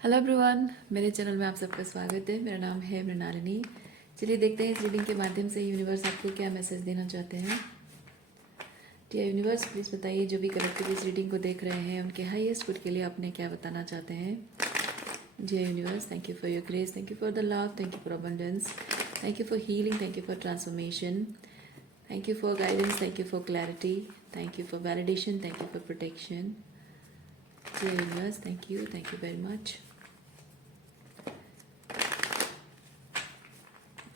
Hello everyone, मेरे channel में आप सबका स्वागत है। मेरा नाम है मृणालिनी। चलिए देखते हैं इस रीडिंग के माध्यम से यूनिवर्स आपको क्या मैसेज देना चाहते हैं। डियर यूनिवर्स, प्लीज़ बताइए जो भी कलेक्टिव इस रीडिंग को देख रहे हैं उनके हाईएस्ट गुड के लिए अपने क्या बताना चाहते हैं। Dear universe, thank you for your grace, thank you for the love, thank you for abundance, thank you for healing, thank you for transformation, thank you for guidance, thank you for clarity, thank you for validation, thank you for protection. Dear universe, thank you very much.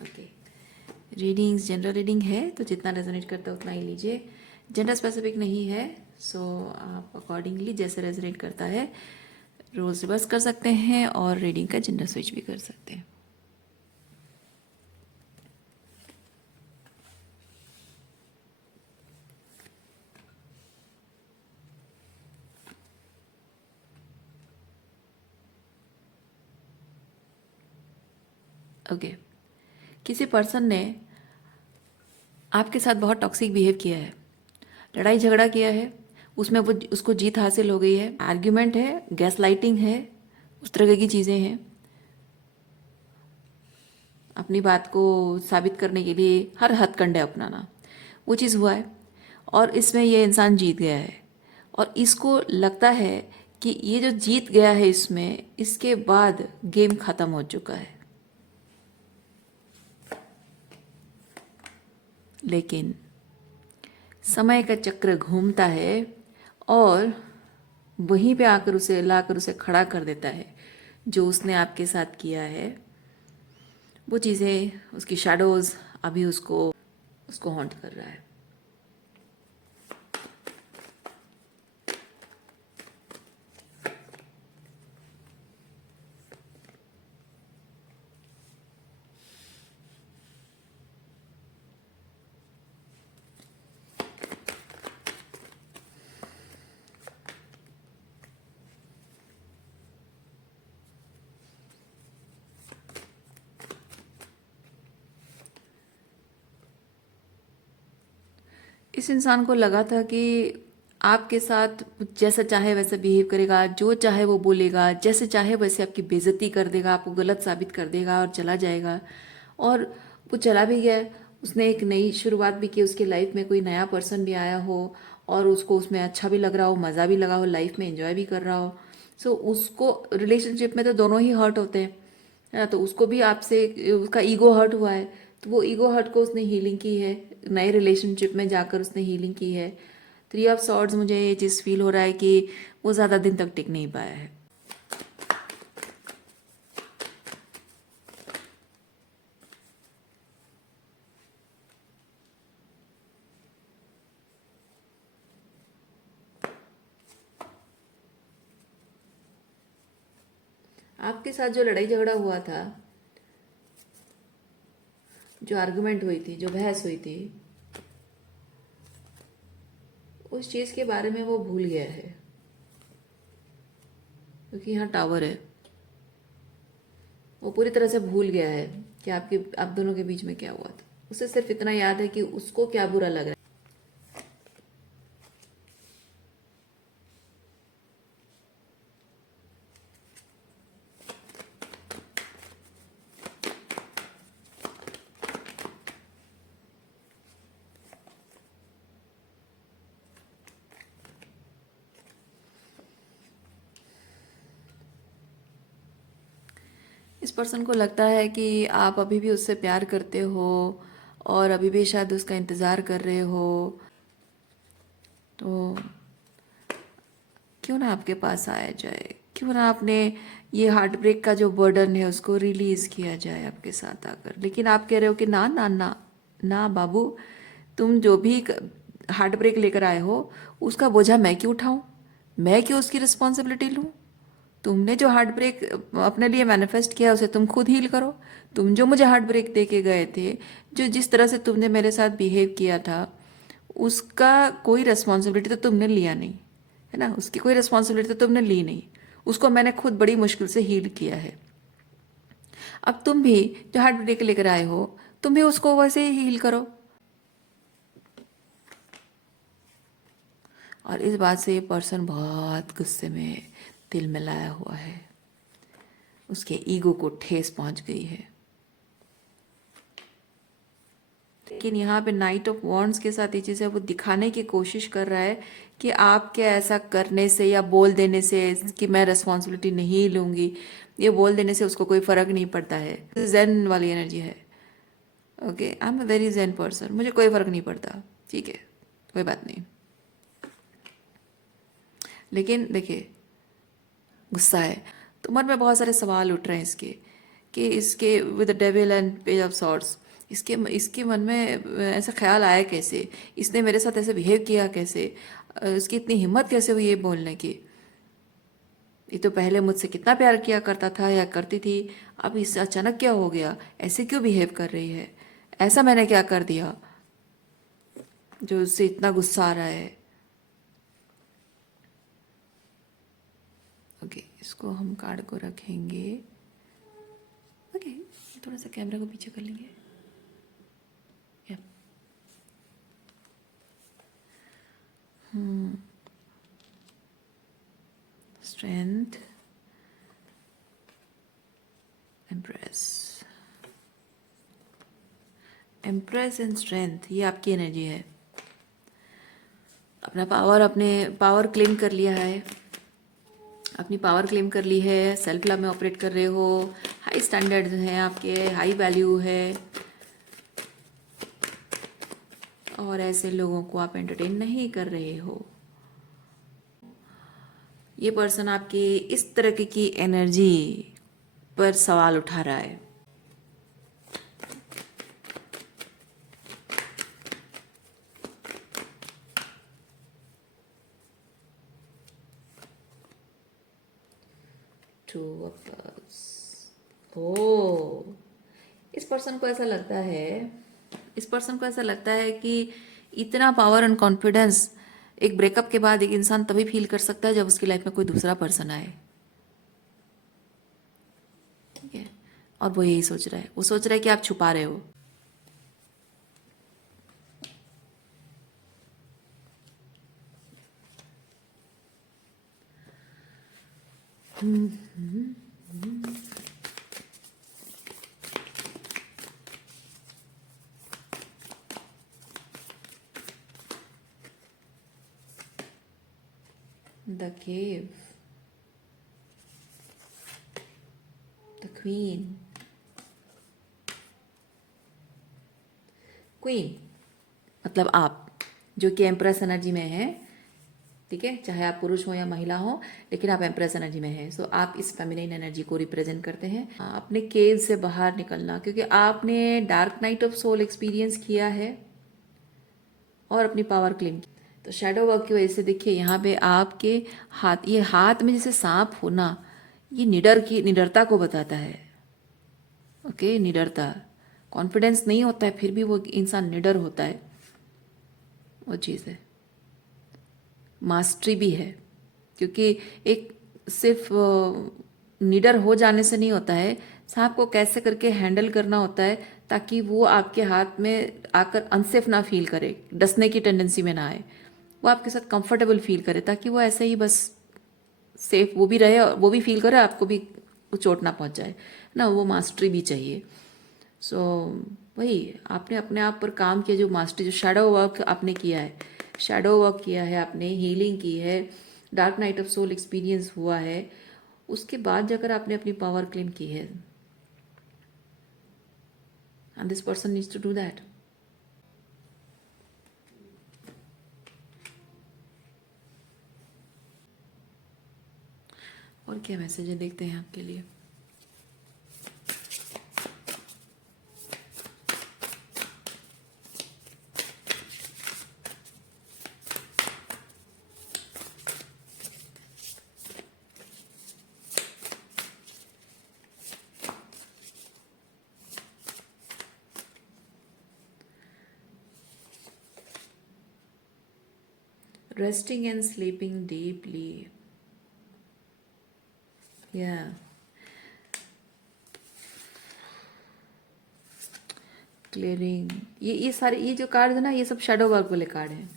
Okay, readings general reading है तो जितना resonate करता है उतना ही लीजिए। Gender specific नहीं है, सो आप अकॉर्डिंगली जैसे रेजोनेट करता है रोल्स रिवर्स कर सकते हैं और रीडिंग का जेंडर स्विच भी कर सकते हैं। ओके, किसी पर्सन ने आपके साथ बहुत टॉक्सिक बिहेव किया है, लड़ाई झगड़ा किया है, उसमें वो उसको जीत हासिल हो गई है, आर्ग्यूमेंट है, गैस लाइटिंग है, उस तरह की चीज़ें हैं। अपनी बात को साबित करने के लिए हर हथकंडे अपनाना, वो चीज़ हुआ है और इसमें ये इंसान जीत गया है और इसको लगता है कि ये जो जीत गया है इसमें, इसके बाद गेम ख़त्म हो चुका है। लेकिन समय का चक्र घूमता है और वहीं पे आकर उसे लाकर उसे खड़ा कर देता है। जो उसने आपके साथ किया है वो चीज़ें, उसकी शैडोज़ अभी उसको उसको हॉन्ट कर रहा है। इस इंसान को लगा था कि आपके साथ जैसा चाहे वैसा बिहेव करेगा, जो चाहे वो बोलेगा, जैसे चाहे वैसे आपकी बेइज्जती कर देगा, आपको गलत साबित कर देगा और चला जाएगा। और वो चला भी गया। उसने एक नई शुरुआत भी की, उसकी लाइफ में कोई नया पर्सन भी आया हो और उसको उसमें अच्छा भी लग रहा हो, मज़ा भी लगा हो, लाइफ में एंजॉय भी कर रहा हो। सो उसको रिलेशनशिप में तो दोनों ही हर्ट होते हैं, है ना। तो उसको भी आपसे उसका ईगो हर्ट हुआ है, तो वो ईगो हर्ट को उसने हीलिंग की है, नए रिलेशनशिप में जाकर उसने हीलिंग की है। 3 ऑफ सॉर्ड्स, मुझे ये चीज़ फील हो रहा है कि वो ज़्यादा दिन तक टिक नहीं पाया है। आपके साथ जो लड़ाई झगड़ा हुआ था, जो आर्गुमेंट हुई थी, जो बहस हुई थी, उस चीज़ के बारे में वो भूल गया है, क्योंकि यहाँ टावर है। वो पूरी तरह से भूल गया है कि आप दोनों के बीच में क्या हुआ था। उसे सिर्फ इतना याद है कि उसको क्या बुरा लग रहा है। इस पर्सन को लगता है कि आप अभी भी उससे प्यार करते हो और अभी भी शायद उसका इंतज़ार कर रहे हो। तो क्यों ना आपके पास आया जाए, क्यों ना आपने ये हार्ट ब्रेक का जो बर्डन है उसको रिलीज़ किया जाए आपके साथ आकर। लेकिन आप कह रहे हो कि ना ना ना ना बाबू, तुम जो भी हार्ट ब्रेक लेकर आए हो उसका बोझा मैं क्यों उठाऊं, मैं क्यों उसकी रिस्पॉन्सिबिलिटी लूं। तुमने जो हार्ट ब्रेक अपने लिए मैनिफेस्ट किया उसे तुम खुद हील करो। तुम जो मुझे हार्ट ब्रेक दे के गए थे, जो जिस तरह से तुमने मेरे साथ बिहेव किया था, उसका कोई रिस्पॉन्सिबिलिटी तो तुमने लिया नहीं, है ना। उसकी कोई रिस्पॉन्सिबिलिटी तो तुमने ली नहीं, उसको मैंने खुद बड़ी मुश्किल से हील किया है। अब तुम भी जो हार्ट ब्रेक लेकर आए हो, तुम भी उसको वैसे ही हील करो। और इस बात से ये पर्सन बहुत गुस्से में तिल मिलाया हुआ है। उसके ईगो को ठेस पहुंच गई है। लेकिन यहाँ पे नाइट ऑफ वॉन्ड्स के साथ ये चीज़ है, वो दिखाने की कोशिश कर रहा है कि आपके ऐसा करने से या बोल देने से कि मैं रिस्पॉन्सिबिलिटी नहीं लूँगी, ये बोल देने से उसको कोई फ़र्क नहीं पड़ता है। जेन वाली एनर्जी है। Okay, I am a very zen person, मुझे कोई फ़र्क नहीं पड़ता, ठीक है, कोई बात नहीं। लेकिन देखिए, गुस्सा है तो मन में बहुत सारे सवाल उठ रहे हैं इसके, कि इसके with the devil and page of swords, इसके मन में ऐसा ख्याल आया कैसे, इसने मेरे साथ ऐसे बिहेव किया कैसे, इसकी इतनी हिम्मत कैसे हुई ये बोलने की। ये तो पहले मुझसे कितना प्यार किया करता था या करती थी, अब इससे अचानक क्या हो गया, ऐसे क्यों बिहेव कर रही है, ऐसा मैंने क्या कर दिया जो उससे इतना गुस्सा आ रहा है। ओके, इसको हम कार्ड को रखेंगे। ओके, थोड़ा सा कैमरा को पीछे कर लेंगे। Strength, empress, empress and strength, ये आपकी एनर्जी है। अपने पावर क्लेम कर लिया है, अपनी पावर क्लेम कर ली है, सेल्फ लव में ऑपरेट कर रहे हो, हाई स्टैंडर्ड्स हैं आपके, हाई वैल्यू है, और ऐसे लोगों को आप एंटरटेन नहीं कर रहे हो। ये पर्सन आपकी इस तरह की एनर्जी पर सवाल उठा रहा है। Two of cups. ओ, इस पर्सन को ऐसा लगता है, इस पर्सन को ऐसा लगता है कि इतना पावर एंड कॉन्फिडेंस एक ब्रेकअप के बाद एक इंसान तभी फील कर सकता है जब उसकी लाइफ में कोई दूसरा पर्सन आए। ठीक है, और वो यही सोच रहा है, वो सोच रहा है कि आप छुपा रहे हो। The cave, the queen, queen मतलब आप जो कि एम्प्रेस एनर्जी में है, ठीक है, चाहे आप पुरुष हो या महिला हो, लेकिन आप एम्प्रेस एनर्जी में हैं, सो आप इस फेमिनिन एनर्जी को रिप्रेजेंट करते हैं। अपने केव से बाहर निकलना, क्योंकि आपने dark night of soul experience किया है और अपनी पावर क्लेम की। तो शैडो वर्क की वजह से देखिए यहाँ पे आपके हाथ, ये हाथ में जैसे सांप होना, ये निडरता को बताता है। ओके, निडरता, कॉन्फिडेंस नहीं होता है फिर भी वो इंसान निडर होता है, वो चीज़ है। मास्टरी भी है, क्योंकि एक सिर्फ निडर हो जाने से नहीं होता है, सांप को कैसे करके हैंडल करना होता है ताकि वो आपके हाथ में आकर अनसेफ ना फील करे, डसने की टेंडेंसी में ना आए, वो आपके साथ कंफर्टेबल फील करे, ताकि वो ऐसे ही बस सेफ वो भी रहे और वो भी फील करे, आपको भी चोट ना पहुंच जाए ना, वो मास्टरी भी चाहिए। सो वही आपने अपने आप पर काम किया, जो मास्टरी, जो शैडो वर्क आपने किया है, शैडो वर्क किया है आपने, हीलिंग की है, dark night of soul experience हुआ है, उसके बाद जाकर आपने अपनी पावर क्लेम की है, and this person needs to do that. और क्या मैसेज है देखते हैं आपके लिए। Resting and sleeping deeply. Yeah. Clearing, ये सारे, ये जो कार्ड है ना, ये सब शैडो वर्क वाले कार्ड हैं,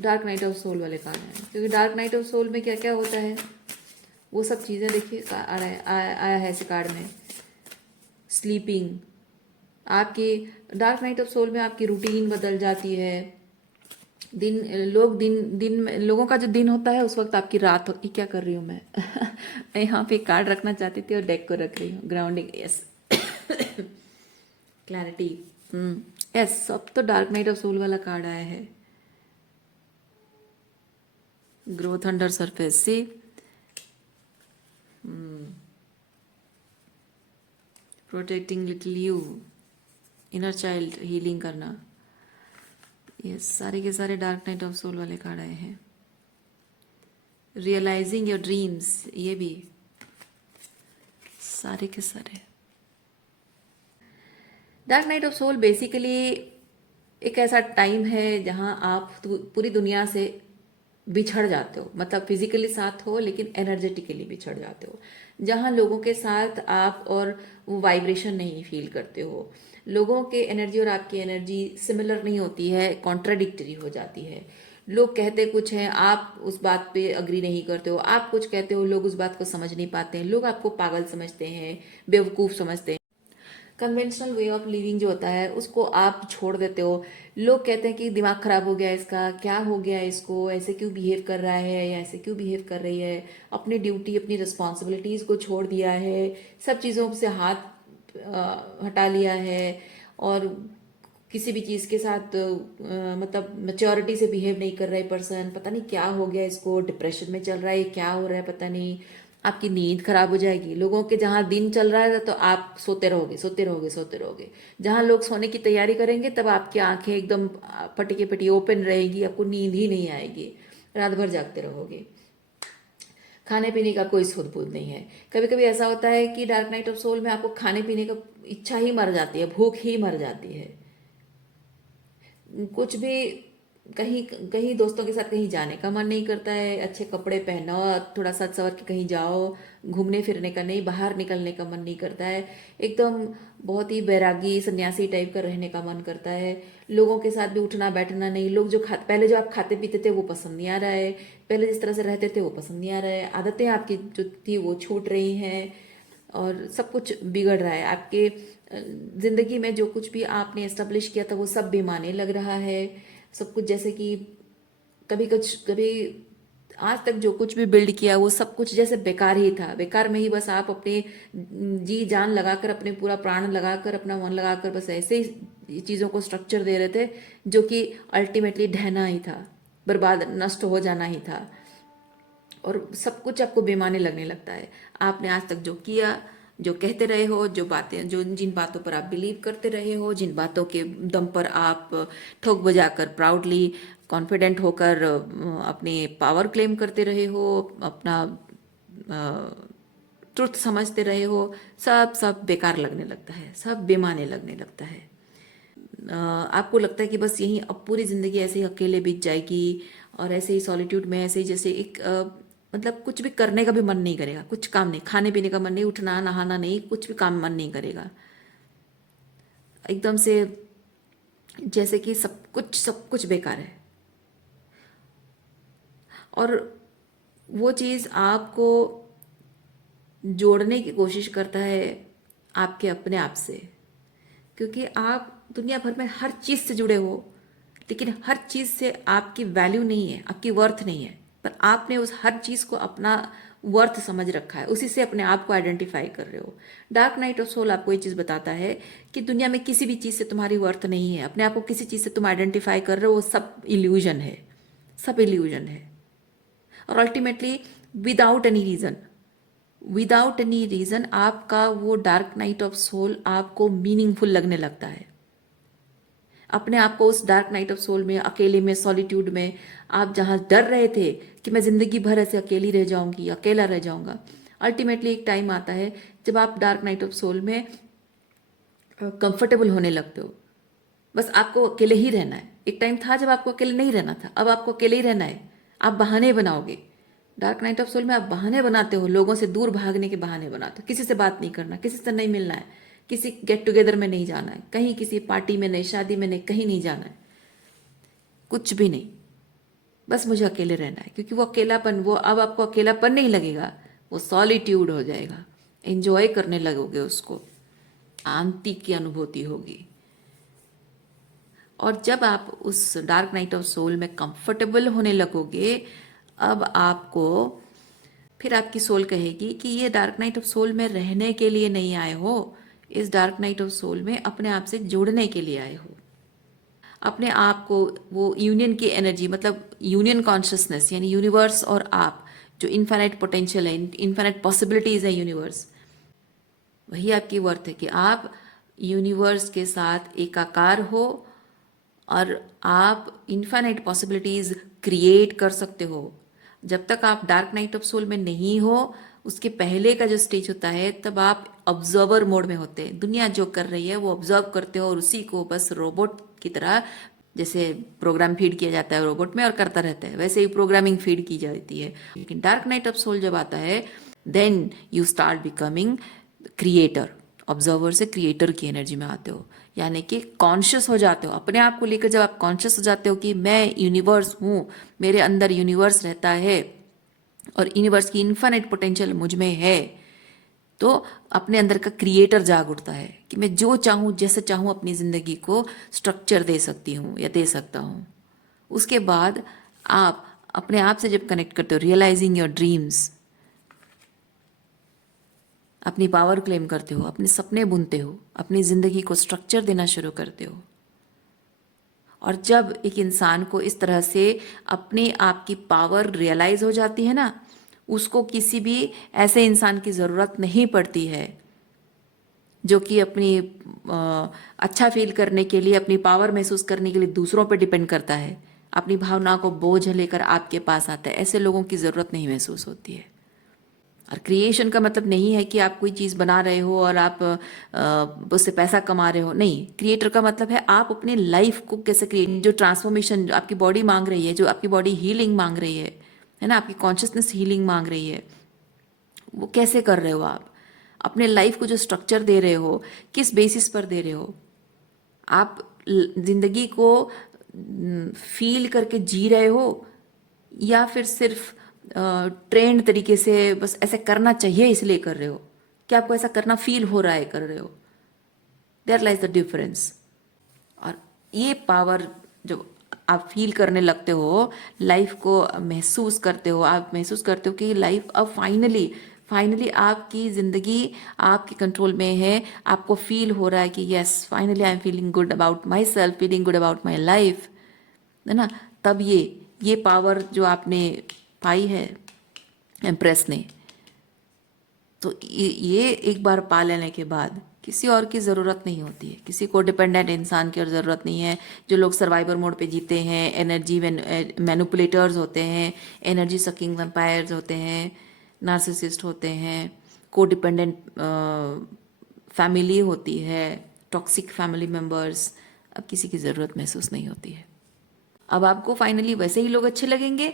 डार्क नाइट ऑफ सोल वाले कार्ड हैं। क्योंकि डार्क नाइट ऑफ सोल में क्या क्या होता है, वो सब चीज़ें देखिए आया है इस कार्ड में। स्लीपिंग, आपकी डार्क नाइट ऑफ सोल में आपकी रूटीन बदल जाती है। दिन लोग दिन दिन में लोगों का जो दिन होता है उस वक्त आपकी रात होती। क्या कर रही हूँ मैं मैं यहाँ पे कार्ड रखना चाहती थी और डेक को रख रही हूँ। Grounding, yes. Clarity, yes. सब तो डार्क नाइट ऑफ सोल वाला कार्ड आया है। Growth under surface, see. Protecting little you, inner child, healing करना। यस, सारे के सारे डार्क नाइट ऑफ सोल वाले कार्ड आए हैं। रियलाइजिंग योर ड्रीम्स, ये भी सारे के सारे। Dark night of soul basically एक ऐसा टाइम है जहां आप पूरी दुनिया से बिछड़ जाते हो, मतलब फिजिकली साथ हो लेकिन एनर्जेटिकली बिछड़ जाते हो, जहां लोगों के साथ आप और वो वाइब्रेशन नहीं फील करते हो। लोगों के एनर्जी और आपकी एनर्जी सिमिलर नहीं होती है, कॉन्ट्राडिक्टरी हो जाती है। लोग कहते कुछ हैं, आप उस बात पे अग्री नहीं करते हो, आप कुछ कहते हो, लोग उस बात को समझ नहीं पाते हैं, लोग आपको पागल समझते हैं, बेवकूफ़ समझते हैं। कन्वेंशनल वे ऑफ लिविंग जो होता है उसको आप छोड़ देते हो। लोग कहते हैं कि दिमाग खराब हो गया इसका, क्या हो गया इसको, ऐसे क्यों बिहेव कर रहा है या ऐसे क्यों बिहेव कर रही है। अपनी ड्यूटी, अपनी रिस्पॉन्सिबिलिटीज को छोड़ दिया है, सब चीज़ों से हाथ हटा लिया है, और किसी भी चीज़ के साथ मतलब मेच्योरिटी से बिहेव नहीं कर रहा है पर्सन। पता नहीं क्या हो गया इसको, डिप्रेशन में चल रहा है, क्या हो रहा है पता नहीं। आपकी नींद खराब हो जाएगी। लोगों के जहाँ दिन चल रहा है तो आप सोते रहोगे, सोते रहोगे, सोते रहोगे। जहाँ लोग सोने की तैयारी करेंगे तब आपकी आंखें एकदम फटी की फटी ओपन रहेगी, आपको नींद ही नहीं आएगी, रात भर जागते रहोगे। खाने पीने का कोई सुध बुध नहीं है। कभी कभी ऐसा होता है कि डार्क नाइट ऑफ सोल में आपको खाने पीने का इच्छा ही मर जाती है, भूख ही मर जाती है। कुछ भी, कहीं कहीं दोस्तों के साथ कहीं जाने का मन नहीं करता है, अच्छे कपड़े पहनो, थोड़ा सा सवर के कहीं जाओ, घूमने फिरने का नहीं, बाहर निकलने का मन नहीं करता है। एकदम बहुत ही बैरागी सन्यासी टाइप का रहने का मन करता है। लोगों के साथ भी उठना बैठना नहीं। लोग जो पहले जो आप खाते पीते थे वो पसंद नहीं आ रहा है, पहले जिस तरह से रहते थे वो पसंद नहीं आ रहा है, आदतें आपकी जो थी वो छूट रही हैं, और सब कुछ बिगड़ रहा है। आपके जिंदगी में जो कुछ भी आपने एस्टेब्लिश किया था वो सब बेमाने लग रहा है। सब कुछ जैसे कि कभी आज तक जो कुछ भी बिल्ड किया वो सब कुछ जैसे बेकार ही था। बेकार में ही बस आप अपने जी जान लगाकर, अपने पूरा प्राण लगाकर, अपना मन लगाकर बस ऐसे ही चीज़ों को स्ट्रक्चर दे रहे थे, जो कि अल्टीमेटली ढहना ही था, बर्बाद, नष्ट हो जाना ही था। और सब कुछ आपको बेमाने लगने लगता है। आपने आज तक जो किया, जो कहते रहे हो, जो बातें, जो जिन बातों पर आप बिलीव करते रहे हो, जिन बातों के दम पर आप ठोक बजाकर प्राउडली कॉन्फिडेंट होकर अपने पावर क्लेम करते रहे हो, अपना ट्रुथ समझते रहे हो, सब सब बेकार लगने लगता है, सब बेमाने लगने लगता है। आपको लगता है कि बस यही अब पूरी ज़िंदगी ऐसे ही अकेले बीत जाएगी, और ऐसे ही सॉलिट्यूड में, ऐसे ही जैसे एक मतलब कुछ भी करने का भी मन नहीं करेगा, कुछ काम नहीं, खाने पीने का मन नहीं, उठना नहाना नहीं, कुछ भी काम मन नहीं करेगा। एकदम से जैसे कि सब कुछ बेकार है। और वो चीज़ आपको जोड़ने की कोशिश करता है आपके अपने आप से, क्योंकि आप दुनिया भर में हर चीज़ से जुड़े हो, लेकिन हर चीज़ से आपकी वैल्यू नहीं है, आपकी वर्थ नहीं है, पर आपने उस हर चीज़ को अपना वर्थ समझ रखा है, उसी से अपने आप को आइडेंटिफाई कर रहे हो। डार्क नाइट ऑफ सोल आपको ये चीज़ बताता है कि दुनिया में किसी भी चीज़ से तुम्हारी वर्थ नहीं है। अपने आप को किसी चीज़ से तुम आइडेंटिफाई कर रहे हो, वो सब इल्यूजन है, सब इल्यूजन है। और अल्टीमेटली विदाउट एनी रीज़न आपका वो डार्क नाइट ऑफ सोल आपको मीनिंगफुल लगने लगता है। अपने आप को उस डार्क नाइट ऑफ सोल में, अकेले में, सॉलिट्यूड में, आप जहाँ डर रहे थे कि मैं ज़िंदगी भर ऐसे अकेली रह जाऊंगी, अकेला रह जाऊंगा, अल्टीमेटली एक टाइम आता है जब आप डार्क नाइट ऑफ सोल में कंफर्टेबल होने लगते हो। बस आपको अकेले ही रहना है। एक टाइम था जब आपको अकेले नहीं रहना था, अब आपको अकेले ही रहना है। आप बहाने बनाओगे। डार्क नाइट ऑफ सोल में आप बहाने बनाते हो, लोगों से दूर भागने के बहाने बनाते हो। किसी से बात नहीं करना, किसी से नहीं मिलना है, किसी गेट टुगेदर में नहीं जाना है, कहीं किसी पार्टी में नहीं, शादी में नहीं, कहीं नहीं जाना है, कुछ भी नहीं। बस मुझे अकेले रहना है, क्योंकि वो अकेलापन, वो अब आपको अकेलापन नहीं लगेगा, वो सॉलिट्यूड हो जाएगा, एंजॉय करने लगोगे उसको, शांति की अनुभूति होगी। और जब आप उस डार्क नाइट ऑफ सोल में कंफर्टेबल होने लगोगे, अब आपको फिर आपकी सोल कहेगी कि ये डार्क नाइट ऑफ सोल में रहने के लिए नहीं आए हो, इस डार्क नाइट ऑफ सोल में अपने आप से जुड़ने के लिए आए हो। अपने आप को वो यूनियन की एनर्जी, मतलब यूनियन कॉन्शियसनेस, यानी यूनिवर्स और आप, जो इनफाइनाइट पोटेंशियल है, इनफाइनाइट पॉसिबिलिटीज है यूनिवर्स, वही आपकी वर्थ है कि आप यूनिवर्स के साथ एकाकार हो और आप इनफाइनाइट पॉसिबिलिटीज क्रिएट कर सकते हो। जब तक आप डार्क नाइट ऑफ सोल में नहीं हो, उसके पहले का जो स्टेज होता है, तब आप ऑब्जर्वर मोड में होते हैं। दुनिया जो कर रही है वो ऑब्जर्व करते हो और उसी को बस रोबोट की तरह, जैसे प्रोग्राम फीड किया जाता है रोबोट में और करता रहता है, वैसे ही प्रोग्रामिंग फीड की जाती है। लेकिन डार्क नाइट ऑफ सोल जब आता है, then you start becoming creator. Observer से क्रिएटर की एनर्जी में आते हो, यानी कि कॉन्शियस हो जाते हो अपने आप को लेकर। जब आप कॉन्शियस हो जाते हो कि मैं यूनिवर्स हूँ, मेरे अंदर यूनिवर्स रहता है और यूनिवर्स की इन्फिनिट पोटेंशियल मुझ में है, तो अपने अंदर का क्रिएटर जाग उठता है कि मैं जो चाहूँ, जैसे चाहूँ अपनी ज़िंदगी को स्ट्रक्चर दे सकती हूँ या दे सकता हूँ। उसके बाद आप अपने आप से जब कनेक्ट करते हो, रियलाइजिंग योर ड्रीम्स, अपनी पावर क्लेम करते हो, अपने सपने बुनते हो, अपनी ज़िंदगी को स्ट्रक्चर देना शुरू करते हो। और जब एक इंसान को इस तरह से अपने आप की पावर रियलाइज हो जाती है ना, उसको किसी भी ऐसे इंसान की ज़रूरत नहीं पड़ती है जो कि अपनी अच्छा फील करने के लिए, अपनी पावर महसूस करने के लिए दूसरों पर डिपेंड करता है, अपनी भावनाओं को बोझ लेकर आपके पास आता है। ऐसे लोगों की ज़रूरत नहीं महसूस होती है। और क्रिएशन का मतलब नहीं है कि आप कोई चीज़ बना रहे हो और आप उससे पैसा कमा रहे हो, नहीं। क्रिएटर का मतलब है आप अपने लाइफ को कैसे क्रिएट, जो ट्रांसफॉर्मेशन जो आपकी बॉडी मांग रही है, जो आपकी बॉडी हीलिंग मांग रही है ना, आपकी कॉन्शियसनेस हीलिंग मांग रही है, वो कैसे कर रहे हो आप। अपने लाइफ को जो स्ट्रक्चर दे रहे हो, किस बेसिस पर दे रहे हो। आप जिंदगी को फील करके जी रहे हो या फिर सिर्फ ट्रेंड तरीके से बस ऐसे करना चाहिए इसलिए कर रहे हो, क्या आपको ऐसा करना फील हो रहा है कर रहे हो। There lies the difference. और ये पावर जो आप फील करने लगते हो, लाइफ को महसूस करते हो, आप महसूस करते हो कि लाइफ अब फाइनली फाइनली आपकी ज़िंदगी आपके कंट्रोल में है। आपको फील हो रहा है कि yes, finally I am feeling good about my self, feeling good about my life, है ना। तब ये पावर जो आपने पाई है एम्प्रेस ने, तो ये एक बार पा लेने के बाद किसी और की ज़रूरत नहीं होती है, किसी को डिपेंडेंट इंसान की ज़रूरत नहीं है। जो लोग सर्वाइवर मोड पे जीते हैं, एनर्जी मैनुपुलेटर्स होते हैं, एनर्जी सकिंग वैम्पायर्स होते हैं, नार्सिसिस्ट होते हैं, को डिपेंडेंट फैमिली होती है, टॉक्सिक फैमिली मेम्बर्स, अब किसी की ज़रूरत महसूस नहीं होती है। अब आपको फाइनली वैसे ही लोग अच्छे लगेंगे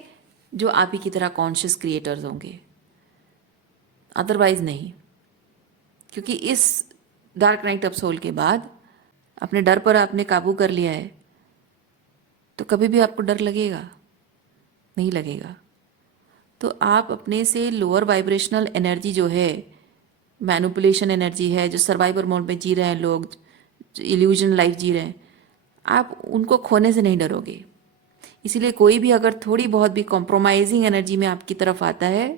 जो आप ही की तरह कॉन्शियस क्रिएटर्स होंगे, अदरवाइज नहीं। क्योंकि इस डार्क नाइट ऑफ सोल के बाद अपने डर पर आपने काबू कर लिया है, तो कभी भी आपको डर लगेगा नहीं लगेगा। तो आप अपने से लोअर वाइब्रेशनल एनर्जी जो है, मैनुपुलेशन एनर्जी है, जो सर्वाइवर मोड में जी रहे हैं लोग, जो इल्यूजन लाइफ जी रहे हैं, आप उनको खोने से नहीं डरोगे। इसीलिए कोई भी अगर थोड़ी बहुत भी कॉम्प्रोमाइजिंग एनर्जी में आपकी तरफ आता है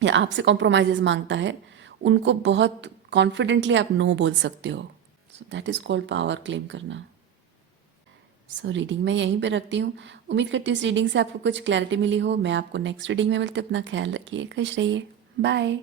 या आपसे कॉम्प्रोमाइजेस मांगता है, उनको बहुत कॉन्फिडेंटली आप नो बोल सकते हो। So that is called power claim करना। सो रीडिंग मैं यहीं पे रखती हूँ। उम्मीद करती हूँ इस रीडिंग से आपको कुछ क्लैरिटी मिली हो। मैं आपको नेक्स्ट रीडिंग में मिलते, अपना ख्याल रखिए, खुश रहिए, बाय।